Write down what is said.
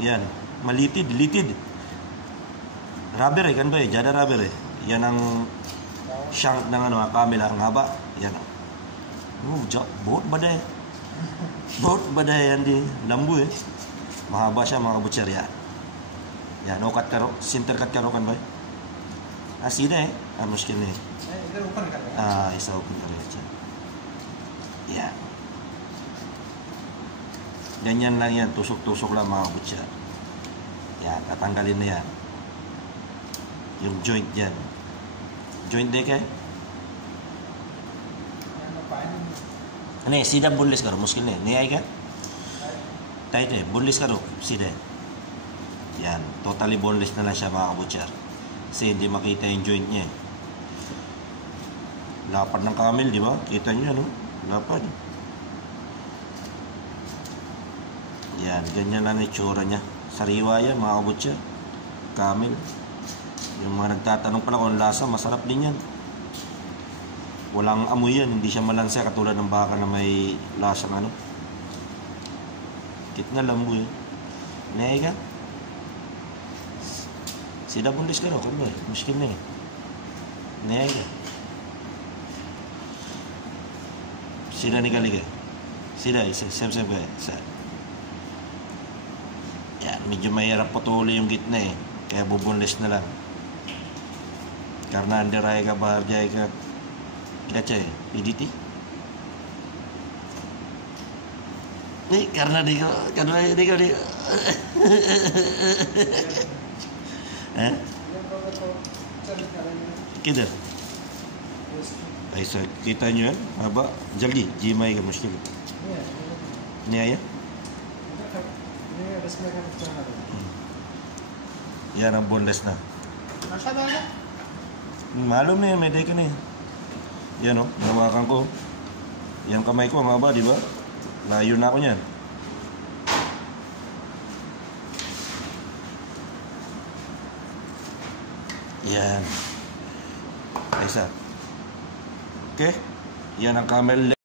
Yan. Litid. Rubber kan ba eh? Jada rubber eh. Yan ang shank ng camel ang haba. Yan. Boat ba dahil? Boat ba dahil yan di lambu eh. Mahaba siya mga kabutser yan. Yan. Cut karo. Center cut karo kan ba? Sida eh. Muskin eh. Isa open karo yan. Yan. Ganyan lang yan. Tusok-tusok lang mga kabutser. Yan. Tatanggalin na yan. Yung joint dyan. Joint deh kay? Ano eh, sida boneless karo. Muskil na eh. Niyay ka? Tight eh. Boneless karo. Sida eh. Yan. Totally boneless na lang siya mga kabutser. Kasi hindi makita yung joint niya eh. Lapad ng camel, di ba? Kita nyo no? Lapad. Yan. Ganyan lang itsura niya. Sariwa yan mga kabutser. Camel. Yung mga nagtatanong pala kung lasa, masarap din yan. Walang amoy yan, hindi siya malansa katulad ng baka na may lasang Kit na lambu yun. Naya ka? Sida bunlis ka ro, kung ba? Muskin na eh. Naya ka? Sida ni kaliga. Sida, isip-sip ka. Yan, medyo mahirap patuloy yung gitna eh. Kaya bubunlis na lang. Karena under आएगा बाहर जाएगा क्या चाहिए PDT नहीं karena देखो किधर ऐसा kita nyo apa जल्दी जिम आएगा मुश्किल नहीं आया yan ang boneless na malum na yan, may deka na yan. Yan o, nawakan ko. Yan kamay ko, ang haba, di ba? Layo na ako niyan. Yan. Isa. Okay? Yan ang camel leg.